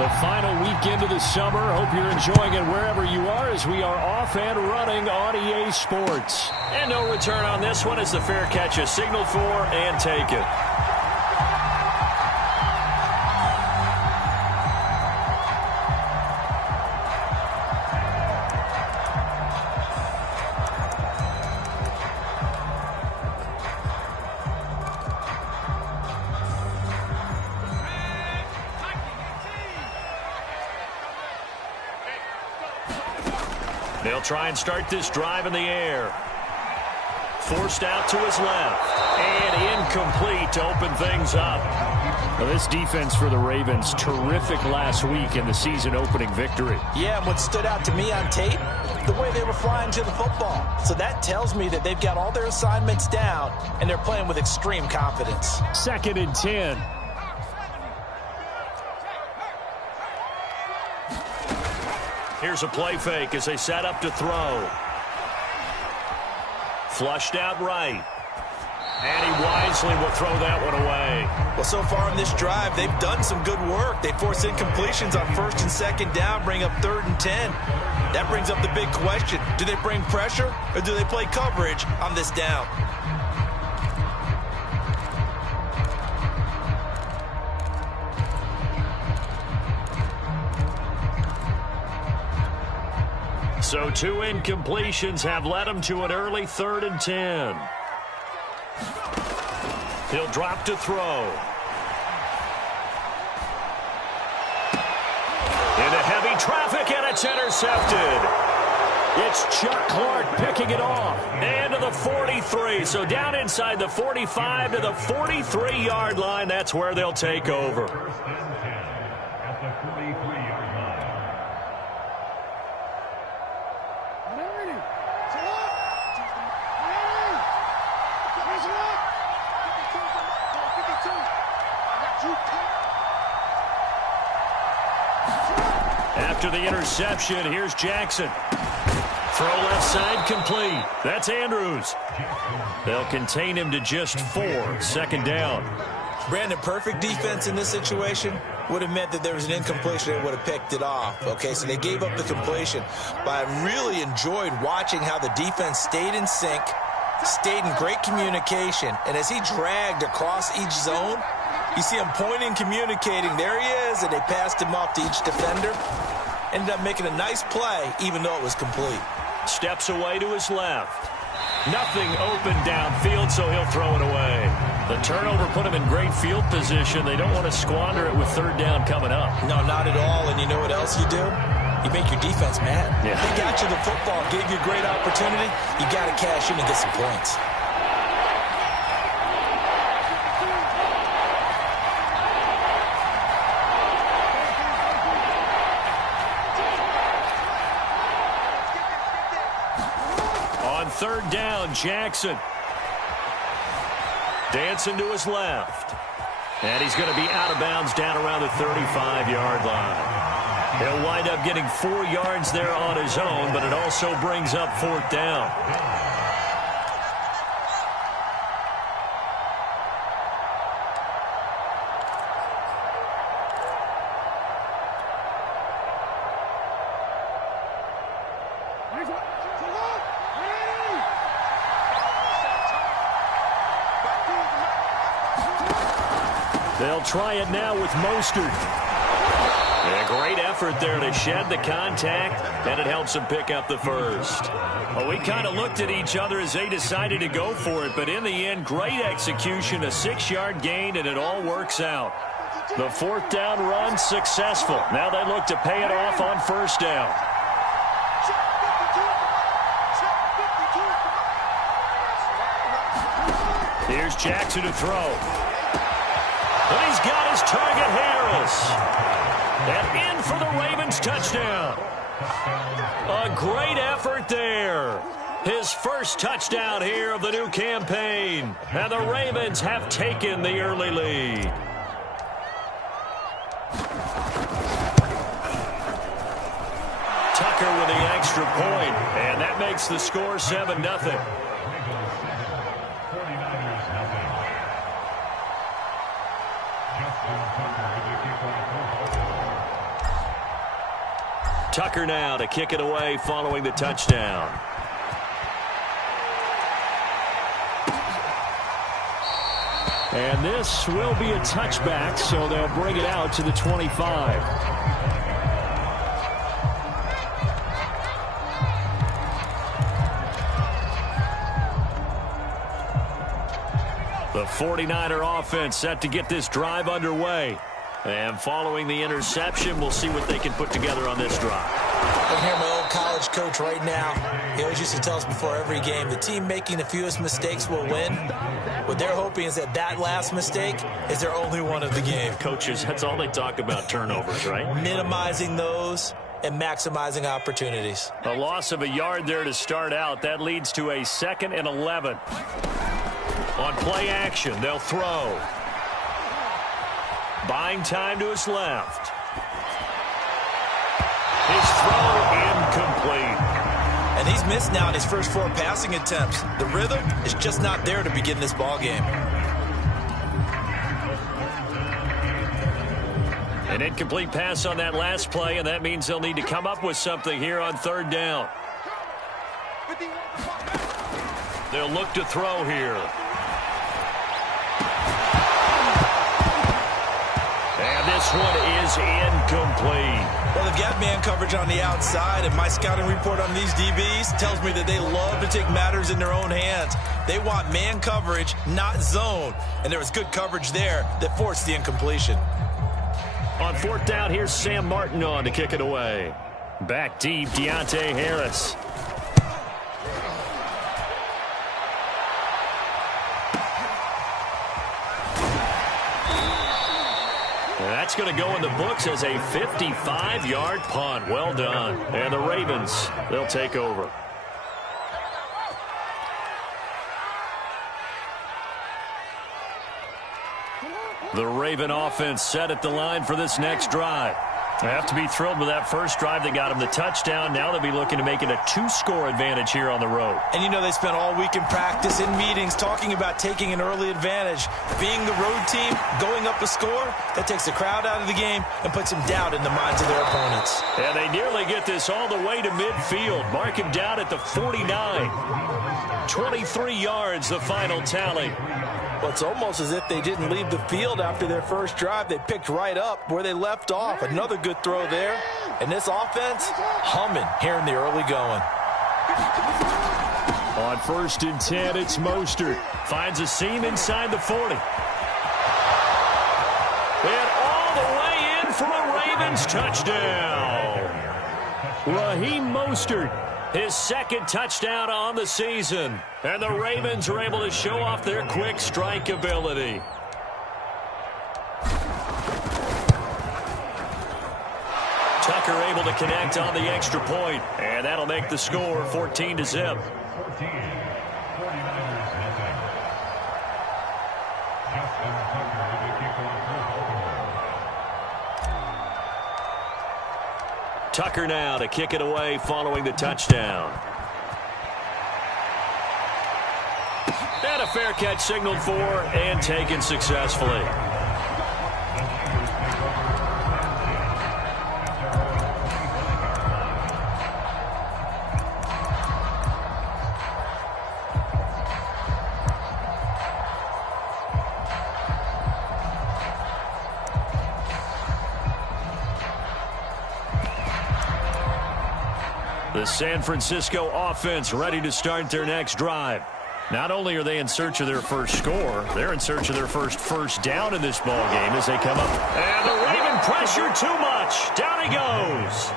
The final weekend of the summer. Hope you're enjoying it wherever you are as we are off and running on EA Sports. And no return on this one as the fair catch is signaled for and taken. They'll try and start this drive in the air. Forced out to his left. And incomplete to open things up. Well, this defense for the Ravens, terrific last week in the season-opening victory. Yeah, and what stood out to me on tape, the way they were flying to the football. So that tells me that they've got all their assignments down, and they're playing with extreme confidence. 2nd and 10. Here's a play fake as they set up to throw. Flushed out right. And he wisely will throw that one away. Well, so far in this drive, they've done some good work. They force incompletions on 1st and 2nd down, bring up 3rd and 10. That brings up the big question. Do they bring pressure or do they play coverage on this down? So 2 incompletions have led him to an early 3rd and 10. He'll drop to throw. Into heavy traffic, and it's intercepted. It's Chuck Clark picking it off. And to the 43. So down inside the 45 to the 43-yard line. That's where they'll take over. After the interception, here's Jackson. Throw left side complete. That's Andrews. They'll contain him to just 4. 2nd down. Brandon, perfect defense in this situation would have meant that there was an incompletion. They would have picked it off. Okay, so they gave up the completion. But I really enjoyed watching how the defense stayed in sync, stayed in great communication, and as he dragged across each zone, you see him pointing, communicating. There he is, and they passed him off to each defender. Ended up making a nice play, even though it was complete. Steps away to his left. Nothing open downfield, so he'll throw it away. The turnover put him in great field position. They don't want to squander it with 3rd down coming up. No, not at all. And you know what else you do? You make your defense mad. Yeah. They got you the football, gave you a great opportunity. You got to cash in and get some points. On 3rd down, Jackson. Dancing to his left. And he's going to be out of bounds down around the 35-yard line. He'll wind up getting 4 yards there on his own, but it also brings up 4th down. They'll try it now with Mostert. And a great effort there to shed the contact, and it helps him pick up the 1st. Well, we kind of looked at each other as they decided to go for it, but in the end, great execution, a 6-yard gain, and it all works out. The 4th down run successful. Now they look to pay it off on 1st down. Here's Jackson to throw. And he's got his target, Harris. And in for the Ravens touchdown. A great effort there. His 1st touchdown here of the new campaign. And the Ravens have taken the early lead. Tucker with the extra point. And that makes the score 7-0. Tucker now to kick it away following the touchdown. And this will be a touchback, so they'll bring it out to the 25. The 49er offense set to get this drive underway. And following the interception, we'll see what they can put together on this drive. I can hear my old college coach right now. He always used to tell us before every game, the team making the fewest mistakes will win. What they're hoping is that last mistake is their only one of the game. Coaches, that's all they talk about, turnovers, right? Minimizing those and maximizing opportunities. A loss of a yard there to start out. That leads to a 2nd and 11. On play action, they'll throw. Buying time to his left. His throw incomplete. And he's missed now in his first 4 passing attempts. The rhythm is just not there to begin this ball game. An incomplete pass on that last play, and that means they'll need to come up with something here on 3rd down. They'll look to throw here. And this one is incomplete. Well, they've got man coverage on the outside, and my scouting report on these DBs tells me that they love to take matters in their own hands. They want man coverage, not zone. And there was good coverage there that forced the incompletion. On 4th down, here's Sam Martin on to kick it away. Back deep, Deontay Harris. That's going to go in the books as a 55-yard punt. Well done. And the Ravens, they'll take over. The Raven offense set at the line for this next drive. They have to be thrilled with that first drive that got them the touchdown. Now they'll be looking to make it a 2-score advantage here on the road. And you know they spent all week in practice, in meetings, talking about taking an early advantage. Being the road team, going up a score, that takes the crowd out of the game and puts some doubt in the minds of their opponents. And they nearly get this all the way to midfield. Mark him down at the 49. 23 yards, the final tally. Well, it's almost as if they didn't leave the field after their first drive. They picked right up where they left off. Another good throw there. And this offense, humming here in the early going. On 1st and 10, it's Mostert. Finds a seam inside the 40. And all the way in for a Ravens touchdown. Raheem Mostert. His 2nd touchdown on the season. And the Ravens are able to show off their quick strike ability. Tucker able to connect on the extra point. And that'll make the score 14-0. Tucker now to kick it away following the touchdown. And a fair catch signaled for and taken successfully. The San Francisco offense ready to start their next drive. Not only are they in search of their first score, they're in search of their first down in this ball game as they come up. And the Raven pressure too much. Down he goes.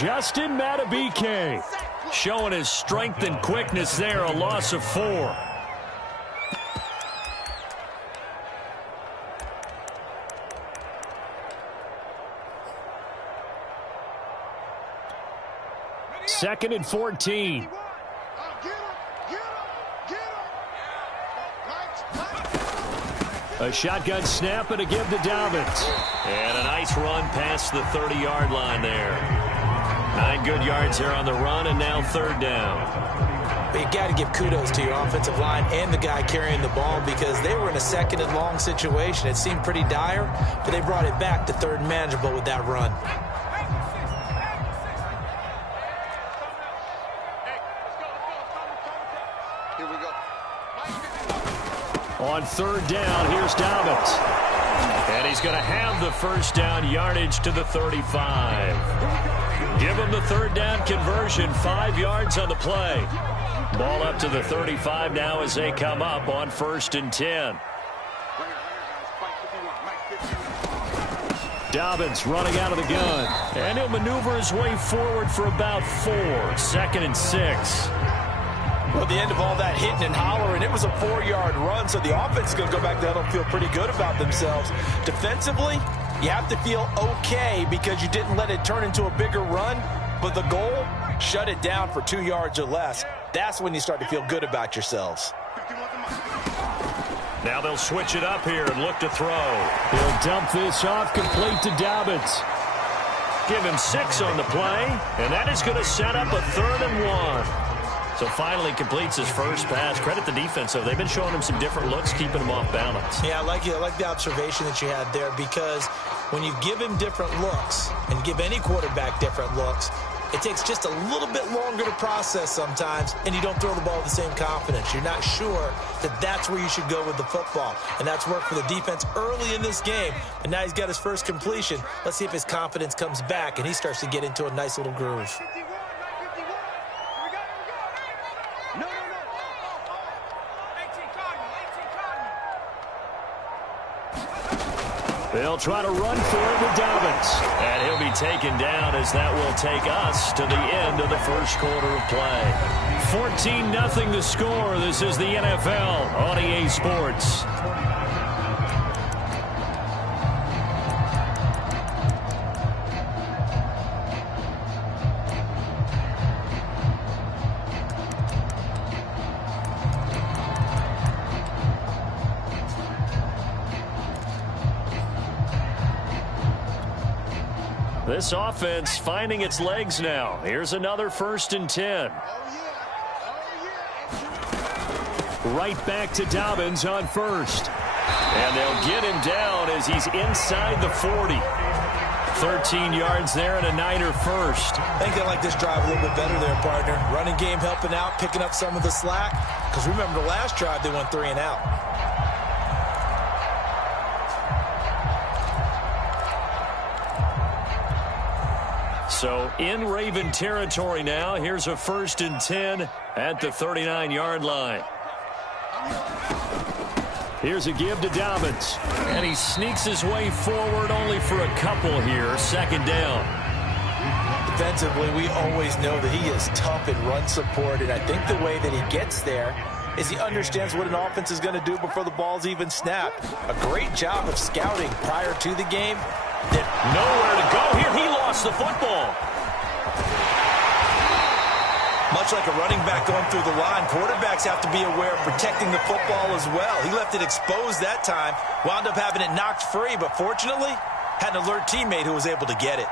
Justin Matabike showing his strength and quickness there, a loss of 4. Second and 14. A shotgun snap and a give to Dobbins. And a nice run past the 30-yard line there. 9 good yards there on the run, and now 3rd down. But you got to give kudos to your offensive line and the guy carrying the ball because they were in a 2nd and long situation. It seemed pretty dire, but they brought it back to 3rd and manageable with that run. On third down, here's Dobbins. And he's going to have the first down yardage to the 35. Give him the third down conversion, 5 yards on the play. Ball up to the 35 now as they come up on 1st and 10. Dobbins running out of the gun. And he'll maneuver his way forward for about 4. 2nd and 6. Well, at the end of all that hitting and hollering, it was a 4-yard run, so the offense is going to go back down and feel pretty good about themselves. Defensively, you have to feel okay because you didn't let it turn into a bigger run, but the goal, shut it down for 2 yards or less. That's when you start to feel good about yourselves. Now they'll switch it up here and look to throw. He'll dump this off, complete to Dobbins. Give him 6 on the play, and that is going to set up a 3rd and 1. So finally completes his first pass. Credit the defense, though. They've been showing him some different looks, keeping him off balance. Yeah, I like the observation that you had there, because when you give him different looks and give any quarterback different looks, it takes just a little bit longer to process sometimes, and you don't throw the ball with the same confidence. You're not sure that that's where you should go with the football, and that's worked for the defense early in this game, and now he's got his first completion. Let's see if his confidence comes back, and he starts to get into a nice little groove. They'll try to run for it with Dobbins. And he'll be taken down as that will take us to the end of the first quarter of play. 14-0 the score. This is the NFL on EA Sports. This offense finding its legs now. Here's another 1st and 10. Right back to Dobbins on 1st. And they'll get him down as he's inside the 40. 13 yards there and a Niner first. I think they like this drive a little bit better there, partner. Running game helping out, picking up some of the slack. Because remember the last drive, they went 3 and out. So in Raven territory now. Here's a 1st and 10 at the 39-yard line. Here's a give to Dobbins. And he sneaks his way forward only for a couple here. 2nd down. Defensively, we always know that he is tough in run support, and I think the way that he gets there is he understands what an offense is going to do before the ball's even snapped. A great job of scouting prior to the game. Nowhere to go here. He lost the football. Much like a running back going through the line, quarterbacks have to be aware of protecting the football as well. He left it exposed that time, wound up having it knocked free, but fortunately, had an alert teammate who was able to get it.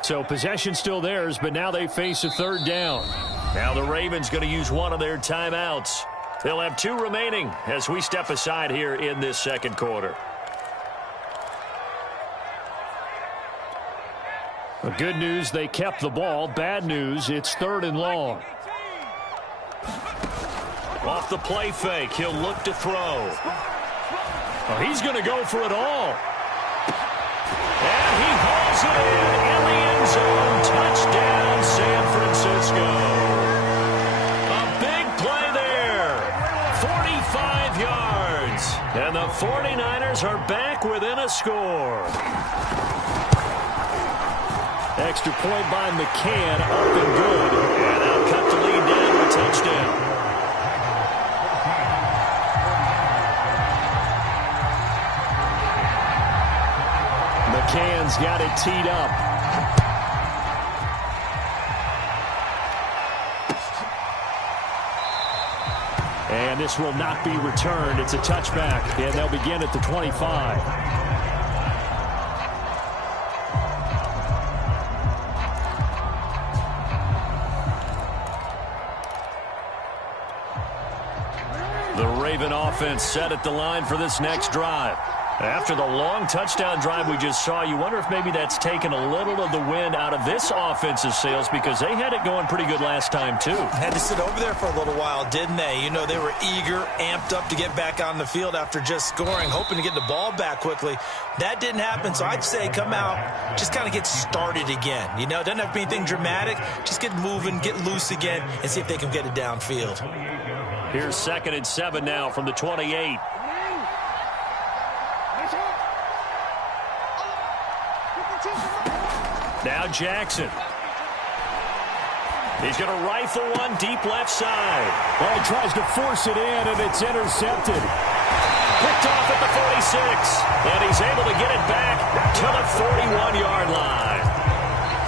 So possession still theirs, but now they face a 3rd down. Now the Ravens going to use one of their timeouts. They'll have 2 remaining as we step aside here in this 2nd quarter. The good news, they kept the ball. Bad news, it's 3rd and long. Off the play fake, he'll look to throw. Oh, he's going to go for it all. And he hauls it in the end zone. Touchdown, San Francisco. A big play there. 45 yards. And the 49ers are back within a score. Extra point by McCann, up and good. And they'll cut the lead down to a touchdown. McCann's got it teed up. And this will not be returned. It's a touchback, and they'll begin at the 25. Houston offense set at the line for this next drive. After the long touchdown drive we just saw, you wonder if maybe that's taken a little of the wind out of this offense's sails, because they had it going pretty good last time, too. Had to sit over there for a little while, didn't they? You know, they were eager, amped up to get back on the field after just scoring, hoping to get the ball back quickly. That didn't happen, so I'd say come out, just kind of get started again. You know, doesn't have to be anything dramatic. Just get moving, get loose again, and see if they can get it downfield. Here's 2nd and 7 now from the 28. Now Jackson. He's going to rifle one deep left side. Well, he tries to force it in, and it's intercepted. Picked off at the 46. And he's able to get it back to the 41-yard line.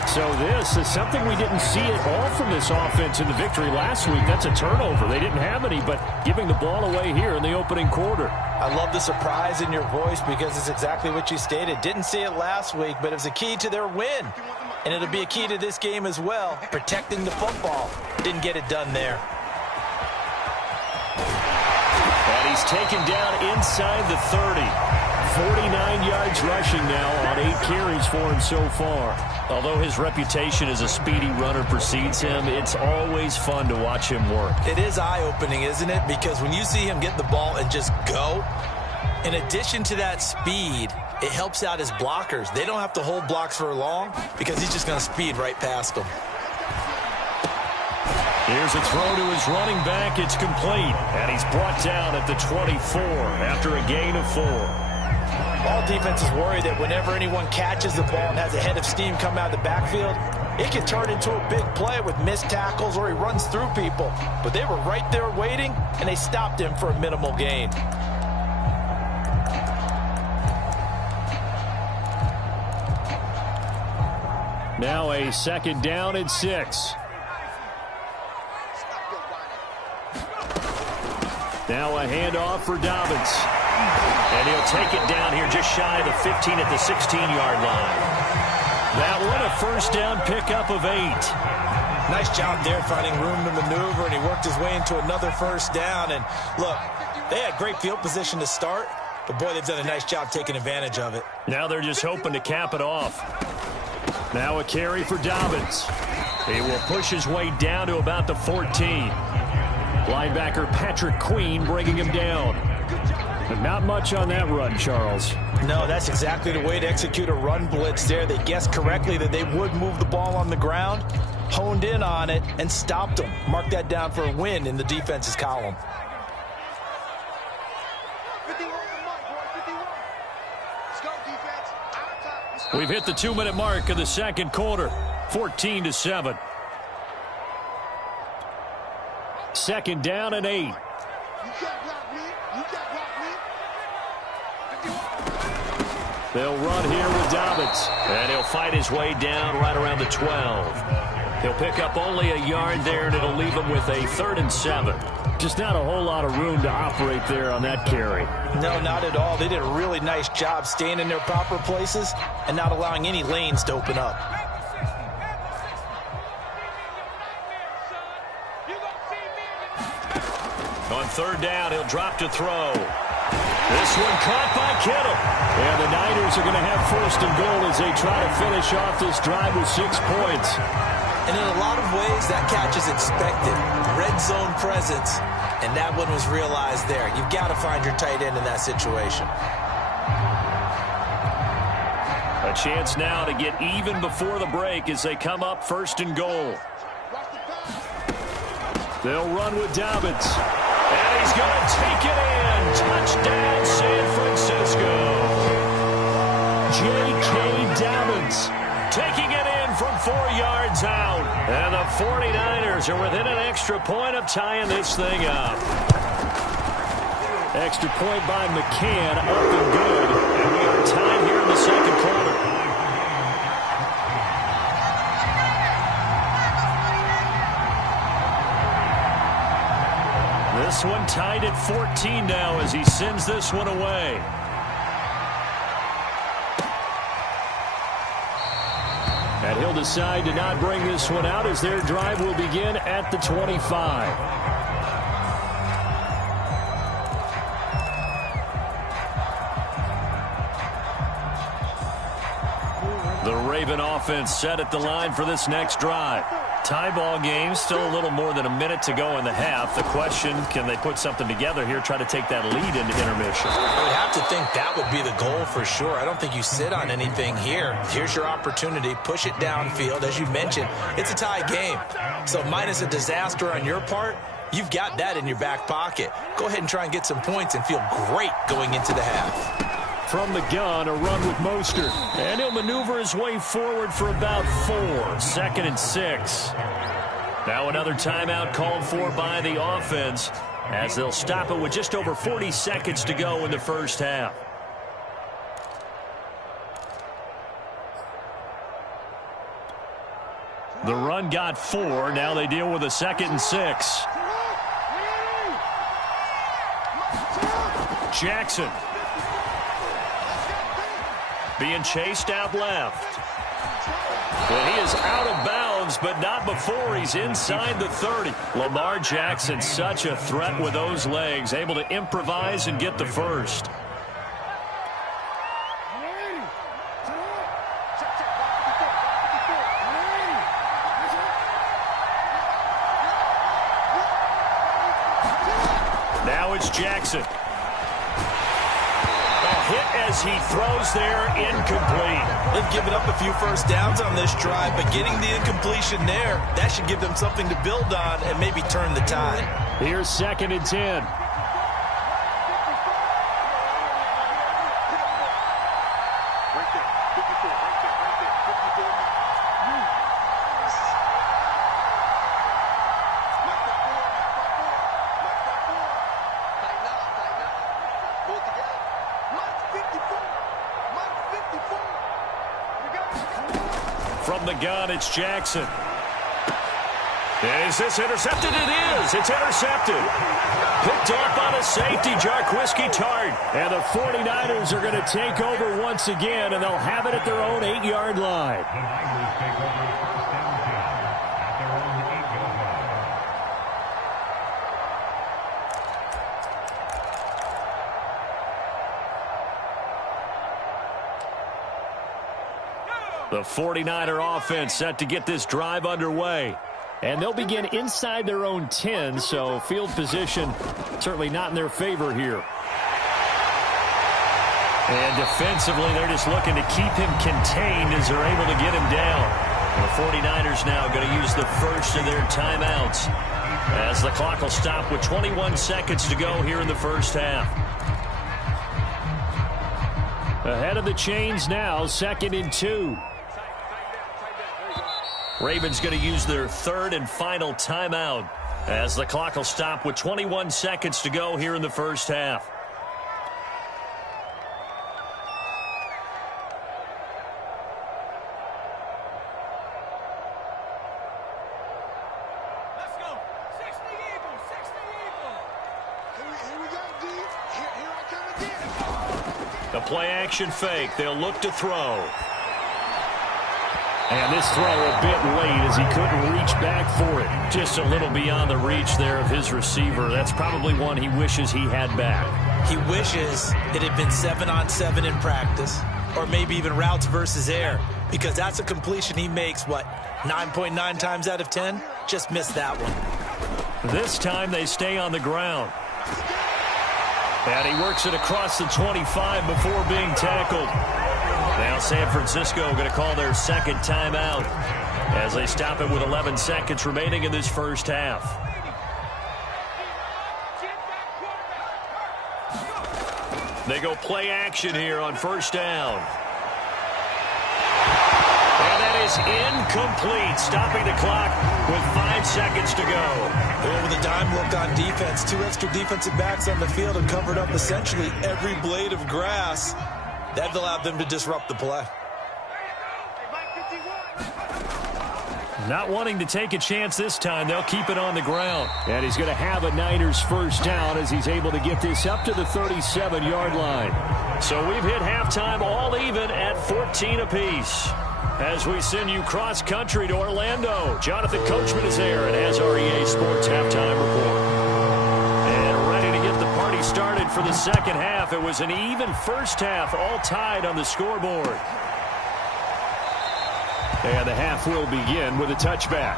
So this is something we didn't see at all from this offense in the victory last week. That's a turnover. They didn't have any, but giving the ball away here in the opening quarter. I love the surprise in your voice, because it's exactly what you stated. Didn't see it last week, but it was a key to their win. And it'll be a key to this game as well, protecting the football. Didn't get it done there. And he's taken down inside the 30. 49 yards rushing now on 8 carries for him so far. Although his reputation as a speedy runner precedes him, it's always fun to watch him work. It is eye-opening, isn't it? Because when you see him get the ball and just go, in addition to that speed, it helps out his blockers. They don't have to hold blocks for long, because he's just going to speed right past them. Here's a throw to his running back. It's complete. And he's brought down at the 24 after a gain of 4. All defenses worry that whenever anyone catches the ball and has a head of steam come out of the backfield, it can turn into a big play with missed tackles or he runs through people. But they were right there waiting, and they stopped him for a minimal gain. Now a 2nd down and 6. Now a handoff for Dobbins. And he'll take it down here just shy of the 15 at the 16-yard line. That one a first down pickup of 8. Nice job there finding room to maneuver, and he worked his way into another first down. And look, they had great field position to start, but boy, they've done a nice job taking advantage of it. Now they're just hoping to cap it off. Now a carry for Dobbins. He will push his way down to about the 14. Linebacker Patrick Queen bringing him down. But not much on that run, Charles. No, that's exactly the way to execute a run blitz there. They guessed correctly that they would move the ball on the ground, honed in on it, and stopped them. Mark that down for a win in the defense's column. We've hit the 2-minute mark of the second quarter. 14-7. 2nd down and 8. They'll run here with Dobbins. And he'll fight his way down right around the 12. He'll pick up only a yard there, and it'll leave him with a 3rd and 7. Just not a whole lot of room to operate there on that carry. No, not at all. They did a really nice job staying in their proper places and not allowing any lanes to open up. On 3rd down, he'll drop to throw. This one caught by Kittle. And the Niners are going to have 1st and goal as they try to finish off this drive with 6 points. And in a lot of ways, that catch is expected. Red zone presence, and that one was realized there. You've got to find your tight end in that situation. A chance now to get even before the break as they come up 1st and goal. They'll run with Dobbins. And he's going to take it in. Touchdown, San Francisco. J.K. Dobbins taking it in from 4 yards out. And the 49ers are within an extra point of tying this thing up. Extra point by McCann, up and good. And we are tied here in the second quarter. This one tied at 14 now as he sends this one away. And he'll decide to not bring this one out as their drive will begin at the 25. The Raven offense set at the line for this next drive. Tie ball game, still a little more than a minute to go in the half. The question, can they put something together here, try to take that lead into intermission? I would have to think that would be the goal for sure. I don't think you sit on anything here. Here's your opportunity. Push it downfield. As you mentioned, it's a tie game. So minus a disaster on your part, you've got that in your back pocket. Go ahead and try and get some points and feel great going into the half. From the gun, a run with Mostert. And he'll maneuver his way forward for about 4. 2nd and 6. Now another timeout called for by the offense as they'll stop it with just over 40 seconds to go in the first half. The run got 4. Now they deal with a 2nd and 6. Jackson. Being chased out left. Well, he is out of bounds, but not before he's inside the 30. Lamar Jackson, such a threat with those legs, able to improvise and get the first. Now it's Jackson. Hit as he throws there, incomplete. They've given up a few first downs on this drive, but getting the incompletion there, that should give them something to build on and maybe turn the tide. Here's 2nd and 10. From the gun, it's Jackson. Is this intercepted? It is. It's intercepted. Picked off on a safety, Jarquiski Tart. And the 49ers are going to take over once again, and they'll have it at their own 8-yard line. The 49er offense set to get this drive underway. And they'll begin inside their own 10, so field position certainly not in their favor here. And defensively, they're just looking to keep him contained as they're able to get him down. The 49ers now going to use the first of their timeouts as the clock will stop with 21 seconds to go here in the first half. Ahead of the chains now, 2nd and 2. Ravens going to use their 3rd and final timeout as the clock will stop with 21 seconds to go here in the first half. Let's go. 60 Eagles, 60 Eagles. Here we go, D. Here I come again. The play action fake. They'll look to throw. And this throw a bit late as he couldn't reach back for it. Just a little beyond the reach there of his receiver. That's probably one he wishes he had back. He wishes it had been 7-on-7 in practice, or maybe even routes versus air, because that's a completion he makes, 9.9 times out of 10? Just missed that one. This time they stay on the ground. And he works it across the 25 before being tackled. Now San Francisco going to call their 2nd timeout as they stop it with 11 seconds remaining in this first half. They go play action here on first down. And that is incomplete, stopping the clock with 5 seconds to go. Well, with a dime look on defense, 2 extra defensive backs on the field and covered up essentially every blade of grass. That allowed them to disrupt the play. Not wanting to take a chance this time, they'll keep it on the ground. And he's going to have a Niners first down as he's able to get this up to the 37-yard line. So we've hit halftime all even at 14 apiece. As we send you cross-country to Orlando, Jonathan Coachman is there and has our EA Sports Halftime Report. And ready to get the party started for the second half. It was an even first half, all tied on the scoreboard. And the half will begin with a touchback.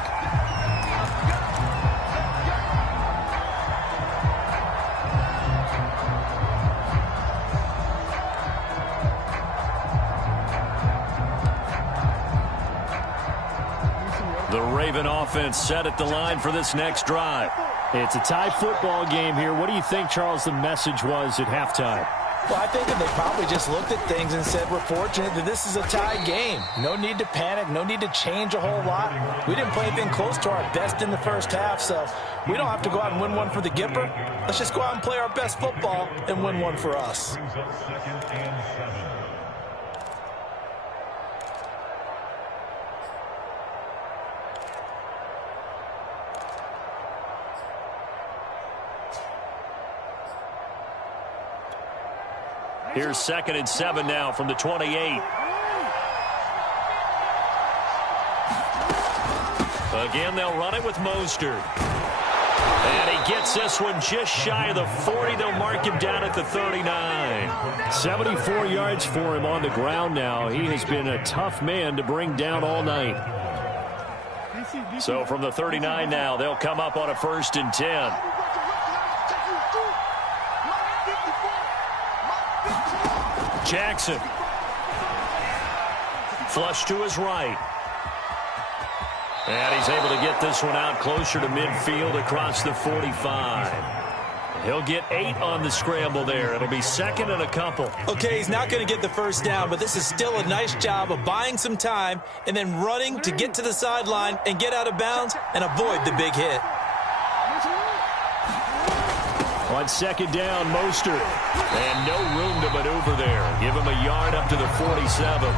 The Raven offense set at the line for this next drive. It's a tie football game here. What do you think, Charles, the message was at halftime? Well, I think that they probably just looked at things and said, we're fortunate that this is a tie game. No need to panic. No need to change a whole lot. We didn't play anything close to our best in the first half, so we don't have to go out and win one for the Gipper. Let's just go out and play our best football and win one for us. Here's 2nd and 7 now from the 28. Again, they'll run it with Mostert. And he gets this one just shy of the 40. They'll mark him down at the 39. 74 yards for him on the ground now. He has been a tough man to bring down all night. So from the 39 now, they'll come up on a 1st and 10. Jackson. Flush to his right. And he's able to get this one out closer to midfield across the 45. He'll get 8 on the scramble there. It'll be 2nd and a couple. Okay, he's not going to get the first down, but this is still a nice job of buying some time and then running to get to the sideline and get out of bounds and avoid the big hit. On 2nd down, Mostert. And no room to maneuver there. Give him a yard up to the 47.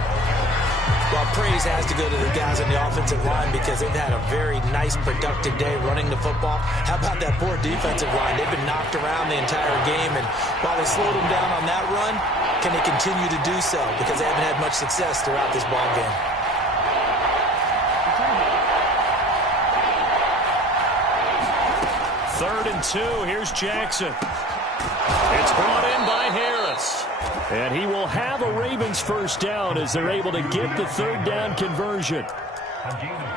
Well, praise has to go to the guys on the offensive line because they've had a very nice, productive day running the football. How about that poor defensive line? They've been knocked around the entire game, and while they slowed them down on that run, can they continue to do so? Because they haven't had much success throughout this ball game. Third and 2. Here's Jackson. It's brought in by Harris. And he will have a Ravens first down as they're able to get the 3rd down conversion.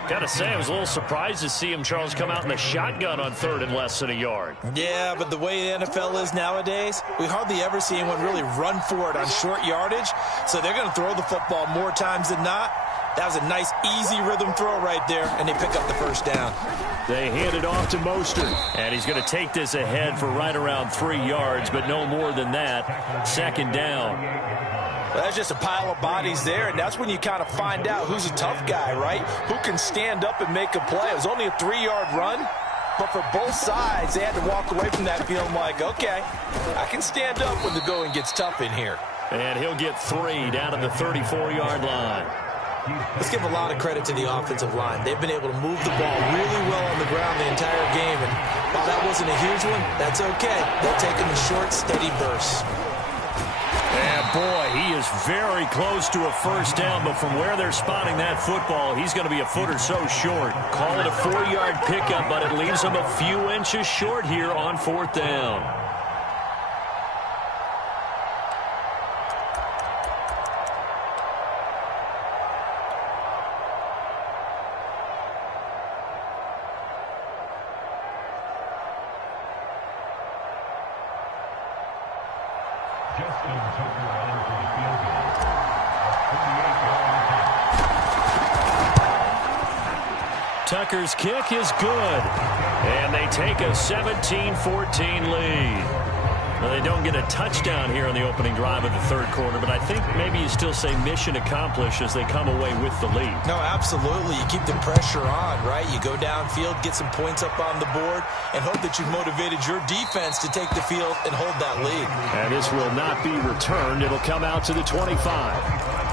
Got to say, I was a little surprised to see him, Charles, come out in the shotgun on 3rd and less than a yard. Yeah, but the way the NFL is nowadays, we hardly ever see anyone really run for it on short yardage. So they're going to throw the football more times than not. That was a nice, easy rhythm throw right there, and they pick up the first down. They hand it off to Mostert, and he's going to take this ahead for right around 3 yards, but no more than that. 2nd down. Well, that's just a pile of bodies there, and that's when you kind of find out who's a tough guy, right? Who can stand up and make a play. It was only a 3-yard run, but for both sides, they had to walk away from that feeling like, okay, I can stand up when the going gets tough in here. And he'll get 3 down at the 34-yard line. Let's give a lot of credit to the offensive line. They've been able to move the ball really well on the ground the entire game, and while that wasn't a huge one, that's okay. They'll take them in short, steady bursts. And boy, he is very close to a first down, but from where they're spotting that football, he's going to be a foot or so short. Call it a 4-yard pickup, but it leaves him a few inches short here on 4th down. Tucker's kick is good. And they take a 17-14 lead. Well, they don't get a touchdown here in the opening drive of the 3rd quarter, but I think maybe you still say mission accomplished as they come away with the lead. No, absolutely. You keep the pressure on, right? You go downfield, get some points up on the board, and hope that you've motivated your defense to take the field and hold that lead. And this will not be returned. It'll come out to the 25.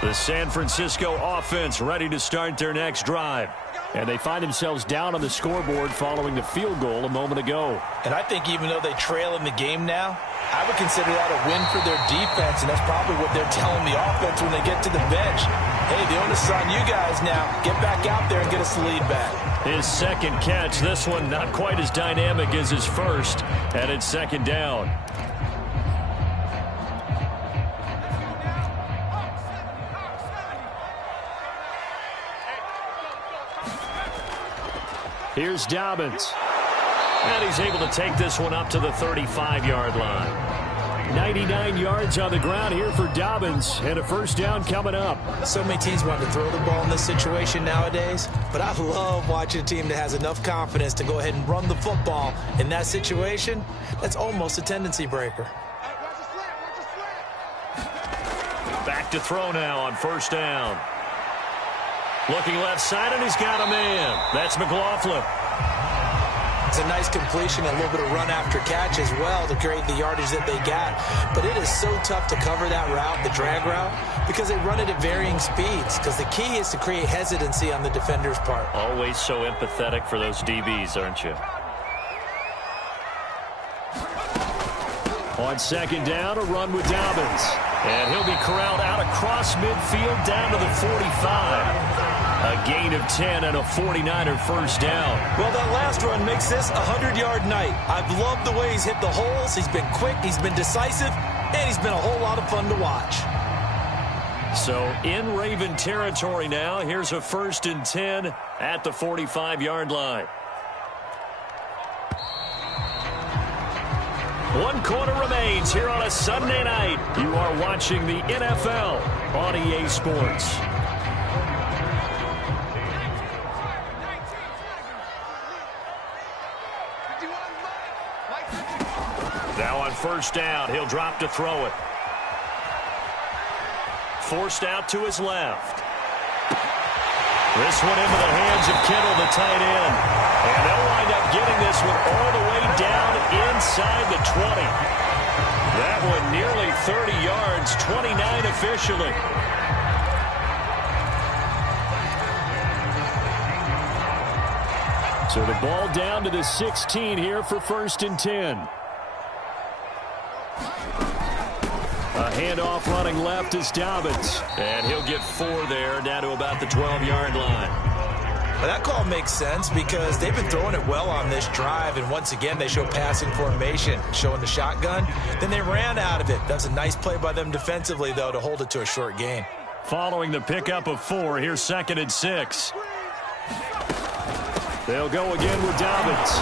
The San Francisco offense ready to start their next drive. And they find themselves down on the scoreboard following the field goal a moment ago. And I think even though they trail in the game now, I would consider that a win for their defense, and that's probably what they're telling the offense when they get to the bench. Hey, the onus It's on you guys now. Get back out there and get us the lead back. His second catch, this one not quite as dynamic as his first, and it's second down. Here's Dobbins. And he's able to take this one up to the 35-yard line. 99 yards on the ground here for Dobbins, and a first down coming up. So many teams want to throw the ball in this situation nowadays, but I love watching a team that has enough confidence to go ahead and run the football in that situation. That's almost a tendency breaker. Back to throw now on first down. Looking left side, and he's got a man. That's McLaughlin. It's a nice completion, a little bit of run after catch as well to create the yardage that they got. But it is so tough to cover that route, the drag route, because they run it at varying speeds. Because the key is to create hesitancy on the defender's part. Always so empathetic for those DBs, aren't you? On second down, a run with Dobbins. And he'll be corralled out across midfield down to the 45. A gain of 10 and a 49er first down. Well, that last run makes this a 100-yard night. I've loved the way he's hit the holes. He's been quick, he's been decisive, and he's been a whole lot of fun to watch. So in Raven territory now, here's a 1st and 10 at the 45-yard line. 1 quarter remains here on a Sunday night. You are watching the NFL on EA Sports. Now on first down, he'll drop to throw it. Forced out to his left. This one into the hands of Kittle, the tight end. And they'll wind up getting this one all the way down inside the 20. That one nearly 30 yards, 29 officially. So the ball down to the 16 here for 1st and 10. A handoff running left is Dobbins. And he'll get 4 there, down to about the 12-yard line. Well, that call makes sense because they've been throwing it well on this drive, and once again they show passing formation, showing the shotgun. Then they ran out of it. That's a nice play by them defensively, though, to hold it to a short gain. Following the pickup of 4, here's 2nd and 6. They'll go again with Dobbins.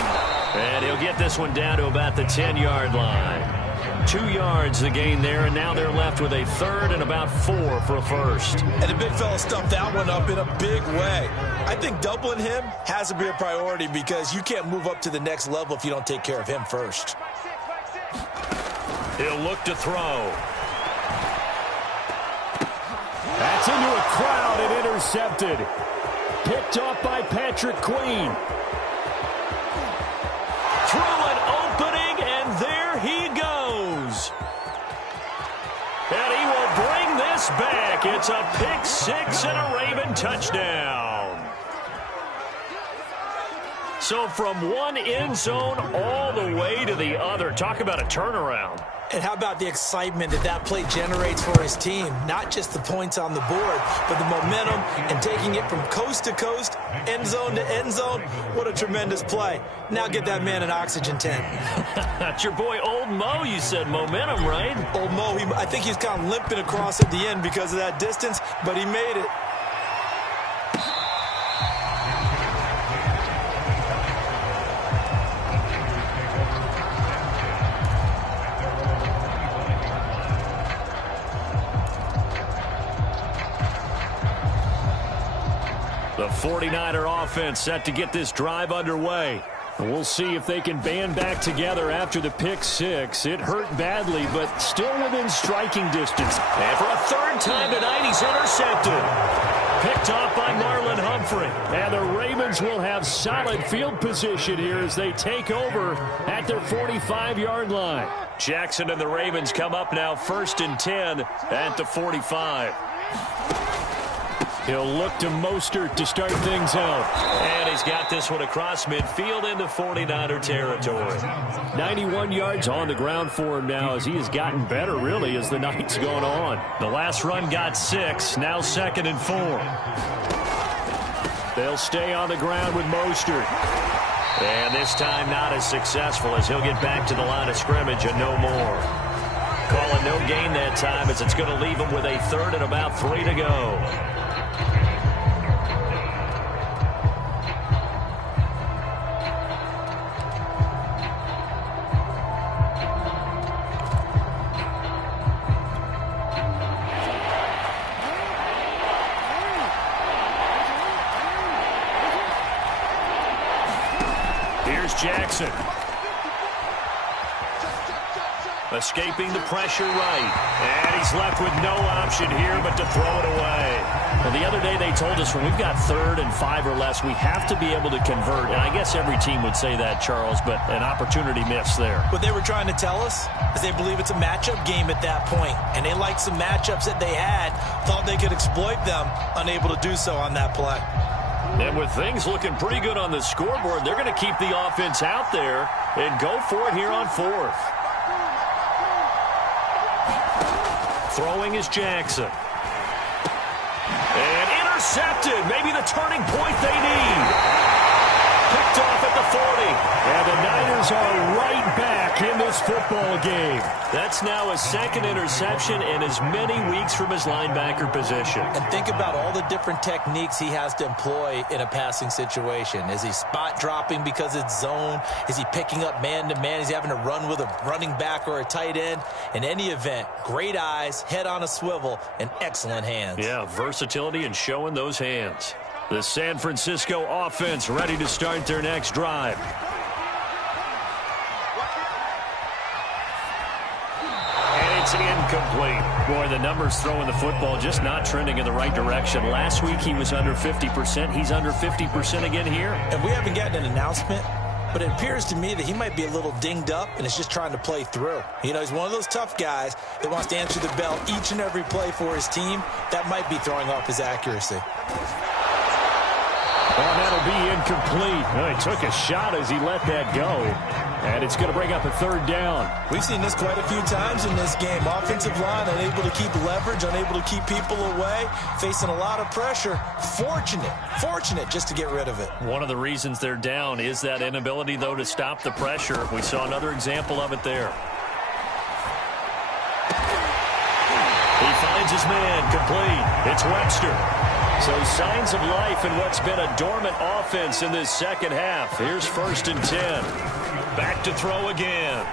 And he'll get this one down to about the 10-yard line. 2 yards the gain there, and now they're left with a 3rd and about 4 for a first. And the big fella stuffed that one up in a big way. I think doubling him has to be a priority because you can't move up to the next level if you don't take care of him first. He'll look to throw. That's into a crowd and intercepted. Picked off by Patrick Queen. Through an opening, and there he goes. And he will bring this back. It's a pick 6 and a Raven touchdown. So from one end zone all the way to the other. Talk about a turnaround. And how about the excitement that that play generates for his team? Not just the points on the board, but the momentum and taking it from coast to coast, end zone to end zone. What a tremendous play. Now get that man an oxygen tent. That's your boy Old Mo, you said. Momentum, right? Old Mo, I think he's kind of limping across at the end because of that distance, but he made it. The 49er offense set to get this drive underway. And we'll see if they can band back together after the pick 6. It hurt badly, but still within striking distance. And for a 3rd time tonight, he's intercepted. Picked off by Marlon Humphrey. And the Ravens will have solid field position here as they take over at their 45-yard line. Jackson and the Ravens come up now 1st and 10 at the 45. He'll look to Mostert to start things out. And he's got this one across midfield into 49er territory. 91 yards on the ground for him now as he has gotten better, really, as the night's gone on. The last run got 6, now 2nd and 4. They'll stay on the ground with Mostert. And this time not as successful as he'll get back to the line of scrimmage and no more. Call it no gain that time as it's going to leave him with a 3rd and about 3 to go. Jackson. Escaping the pressure right. And he's left with no option here but to throw it away. Well, the other day they told us when we've got 3rd and 5 or less, we have to be able to convert. And I guess every team would say that, Charles, but an opportunity missed there. What they were trying to tell us is they believe it's a matchup game at that point. And they liked some matchups that they had, thought they could exploit them, unable to do so on that play. And with things looking pretty good on the scoreboard, they're going to keep the offense out there and go for it here on 4th. Throwing is Jackson. And intercepted. Maybe the turning point they need. Picked off at the 40. And the Niners are right back in this football game. That's now his 2nd interception in as many weeks from his linebacker position. And think about all the different techniques he has to employ in a passing situation. Is he spot dropping because it's zone? Is he picking up man-to-man? Is he having to run with a running back or a tight end? In any event, great eyes, head on a swivel, and excellent hands. Yeah, versatility and showing those hands. The San Francisco offense ready to start their next drive. And it's incomplete. Boy, the numbers throwing the football just not trending in the right direction. Last week he was under 50%. He's under 50% again here. And we haven't gotten an announcement, but it appears to me that he might be a little dinged up and is just trying to play through. You know, he's one of those tough guys that wants to answer the bell each and every play for his team. That might be throwing off his accuracy. Oh, that'll be incomplete. Well, he took a shot as he let that go. And it's going to bring up a 3rd down. We've seen this quite a few times in this game. Offensive line unable to keep leverage, unable to keep people away, facing a lot of pressure. Fortunate just to get rid of it. One of the reasons they're down is that inability, though, to stop the pressure. We saw another example of it there. He finds his man, complete. It's Webster. So signs of life in what's been a dormant offense in this second half. Here's 1st and 10. Back to throw again.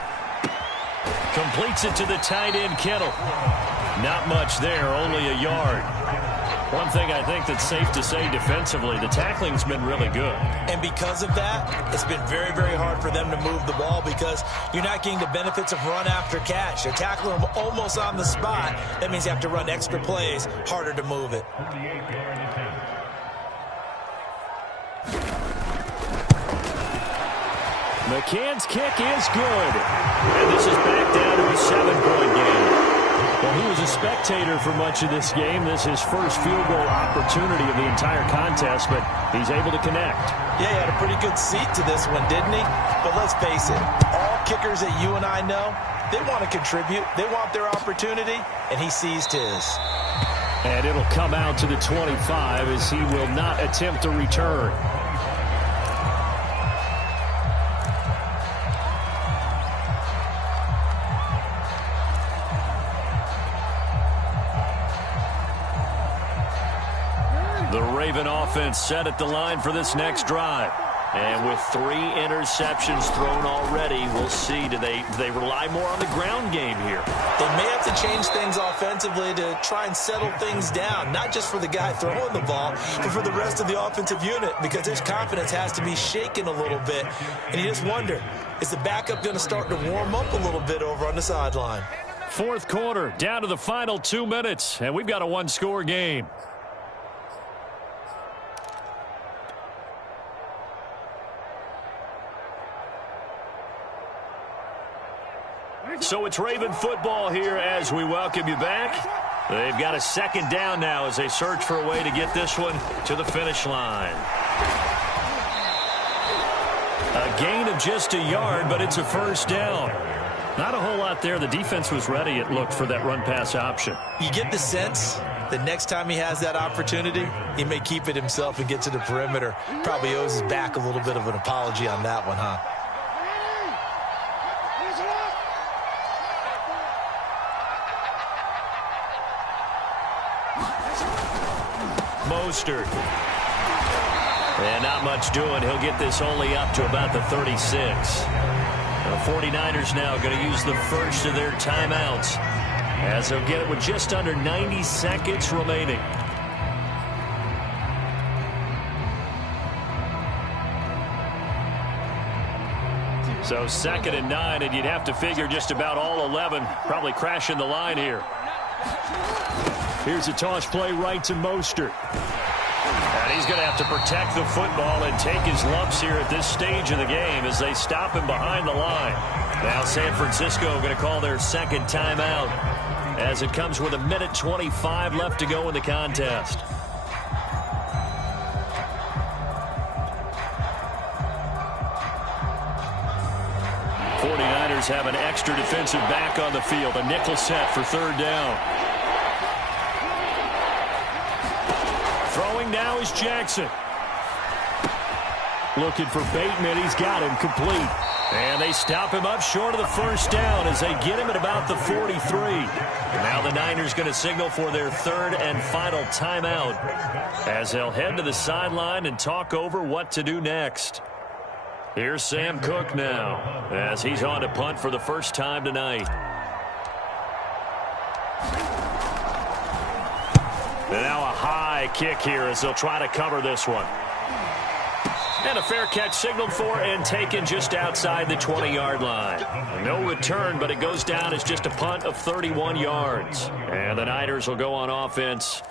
Completes it to the tight end, Kittle. Not much there, only a yard. One thing I think that's safe to say defensively, the tackling's been really good. And because of that, it's been very, very hard for them to move the ball because you're not getting the benefits of run after catch. They're tackling them almost on the spot. That means you have to run extra plays, harder to move it. McCann's kick is good. And this is back down to a 7-point game. Well, he was a spectator for much of this game. This is his first field goal opportunity of the entire contest, but he's able to connect. Yeah, he had a pretty good seat to this one, didn't he? But let's face it, all kickers that you and I know, they want to contribute. They want their opportunity, and he seized his. And it'll come out to the 25 as he will not attempt a return. The Raven offense set at the line for this next drive. And with 3 interceptions thrown already, we'll see. Do they rely more on the ground game here? They may have to change things offensively to try and settle things down, not just for the guy throwing the ball, but for the rest of the offensive unit, because his confidence has to be shaken a little bit. And you just wonder, is the backup going to start to warm up a little bit over on the sideline? 4th quarter, down to the final 2 minutes, and we've got a 1-score game. So it's Raven football here as we welcome you back. They've got a second down now as they search for a way to get this one to the finish line. A gain of just a yard, but it's a first down. Not a whole lot there. The defense was ready, it looked, for that run-pass option. You get the sense that next time he has that opportunity, he may keep it himself and get to the perimeter. Probably owes his back a little bit of an apology on that one, huh? Mostert. And not much doing. He'll get this only up to about the 36. The 49ers now going to use the first of their timeouts, as they'll get it with just under 90 seconds remaining. So 2nd and 9, and you'd have to figure just about all 11 probably crashing the line here. Here's a toss play right to Mostert. And he's going to have to protect the football and take his lumps here at this stage of the game as they stop him behind the line. Now San Francisco going to call their second timeout as it comes with 1:25 left to go in the contest. Have an extra defensive back on the field. A nickel set for third down. Throwing now is Jackson. Looking for Bateman. He's got him complete. And they stop him up short of the first down as they get him at about the 43. And now the Niners going to signal for their third and final timeout as they'll head to the sideline and talk over what to do next. Here's Sam Cook now as he's on to punt for the first time tonight. And now a high kick here as they'll try to cover this one. And a fair catch signaled for and taken just outside the 20-yard line. No return, but it goes down as just a punt of 31 yards. And the Niners will go on offense,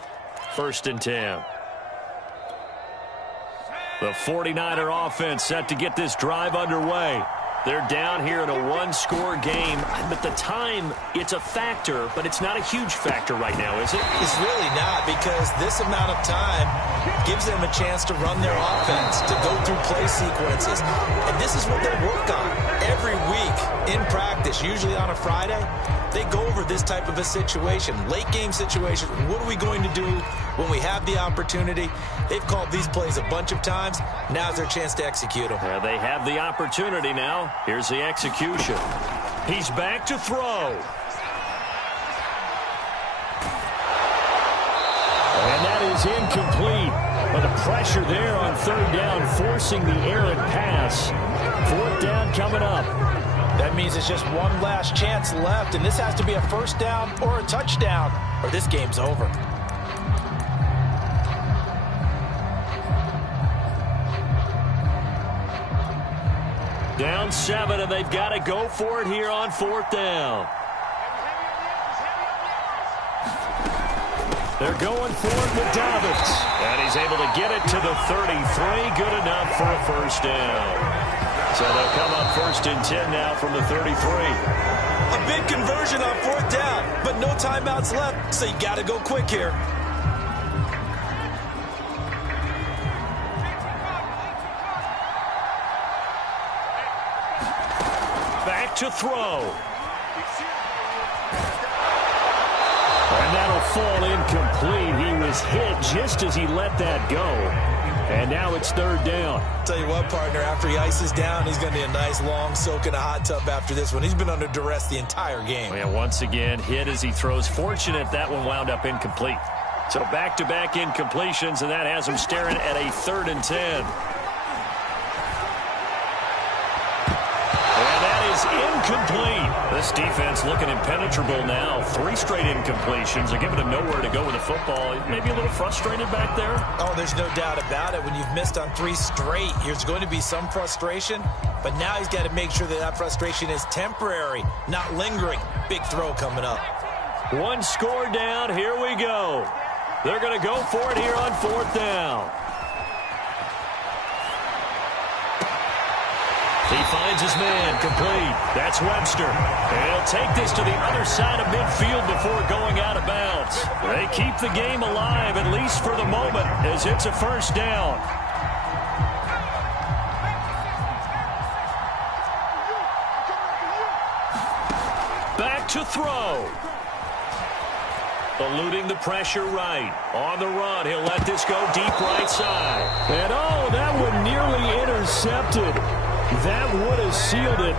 1st and 10. The 49er offense set to get this drive underway. They're down here in a one-score game. But the time, it's a factor, but it's not a huge factor right now, is it? It's really not, because this amount of time gives them a chance to run their offense, to go through play sequences. And this is what they work on every week in practice, usually on a Friday. They go over this type of a situation, late game situation. What are we going to do when we have the opportunity? They've called these plays a bunch of times. Now's their chance to execute them. They have the opportunity now. Here's the execution. He's back to throw. And that is incomplete. But the pressure there on third down, forcing the errant pass. 4th down coming up. That means it's just one last chance left, and this has to be a first down or a touchdown, or this game's over. Down 7, and they've got to go for it here on 4th down. They're going for it with Dobbins. And he's able to get it to the 33. Good enough for a first down. So they'll come up 1st and 10 now from the 33. A big conversion on 4th down, but no timeouts left, so you got to go quick here. Back to throw. And that'll fall incomplete. He was hit just as he let that go. And now it's 3rd down. Tell you what, partner, after he ices down, he's going to need a nice long soak in a hot tub after this one. He's been under duress the entire game. Yeah, once again, hit as he throws. Fortunate that one wound up incomplete. So back-to-back incompletions, and that has him staring at a 3rd and 10. Incomplete. This defense looking impenetrable now. 3 straight incompletions. They're giving him nowhere to go with the football. Maybe a little frustrated back there. Oh, there's no doubt about it. When you've missed on 3 straight, there's going to be some frustration. But now he's got to make sure that that frustration is temporary, not lingering. Big throw coming up. 1 score down. Here we go. They're going to go for it here on 4th down. He finds finds his man, complete. That's Webster. And he'll take this to the other side of midfield before going out of bounds. They keep the game alive, at least for the moment, as it's a first down. Back to throw. Eluding the pressure right. On the run, he'll let this go deep right side. And oh, that one nearly intercepted. That would have sealed it.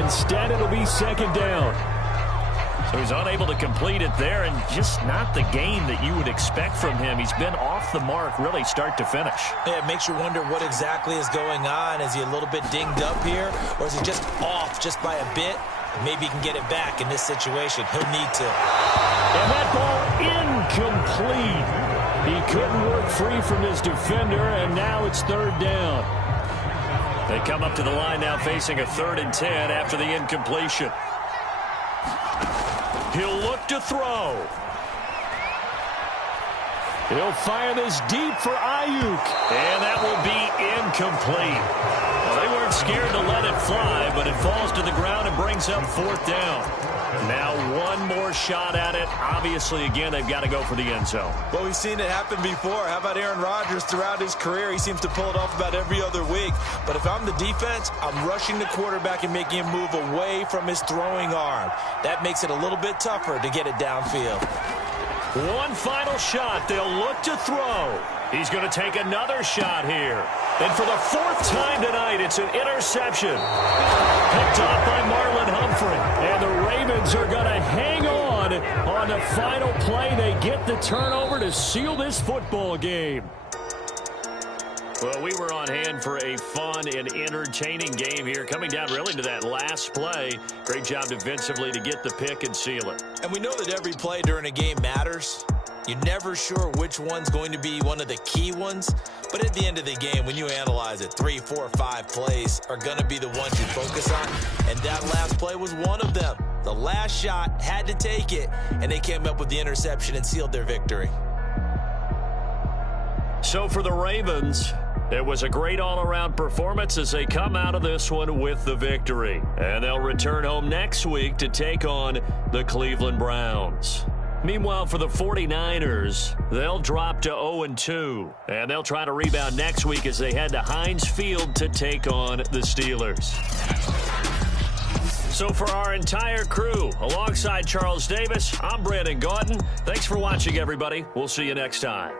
Instead, it'll be second down. So he's unable to complete it there, and just not the game that you would expect from him. He's been off the mark, really, start to finish. Yeah, it makes you wonder what exactly is going on. Is he a little bit dinged up here, or is he just off just by a bit? Maybe he can get it back in this situation. He'll need to. And that ball incomplete. He couldn't work free from his defender, and now it's third down. They come up to the line now facing a 3rd and 10 after the incompletion. He'll look to throw. He'll fire this deep for Ayuk. And that will be incomplete. Well, they weren't scared to let it fly, but it falls to the ground and brings up 4th down. Now one more shot at it. Obviously, again, they've got to go for the end zone. Well, we've seen it happen before. How about Aaron Rodgers throughout his career? He seems to pull it off about every other week. But if I'm the defense, I'm rushing the quarterback and making him move away from his throwing arm. That makes it a little bit tougher to get it downfield. One final shot. They'll look to throw. He's going to take another shot here. And for the 4th time tonight, it's an interception. Picked off by Marlon Humphrey. And the Ravens are going to hang on the final play. They get the turnover to seal this football game. Well, we were on hand for a fun and entertaining game here. Coming down really to that last play. Great job defensively to get the pick and seal it. And we know that every play during a game matters. You're never sure which one's going to be one of the key ones. But at the end of the game, when you analyze it, 3, 4, 5 plays are going to be the ones you focus on. And that last play was one of them. The last shot had to take it, and they came up with the interception and sealed their victory. So for the Ravens, it was a great all-around performance as they come out of this one with the victory. And they'll return home next week to take on the Cleveland Browns. Meanwhile, for the 49ers, they'll drop to 0-2. And they'll try to rebound next week as they head to Heinz Field to take on the Steelers. So for our entire crew, alongside Charles Davis, I'm Brandon Gaudin. Thanks for watching, everybody. We'll see you next time.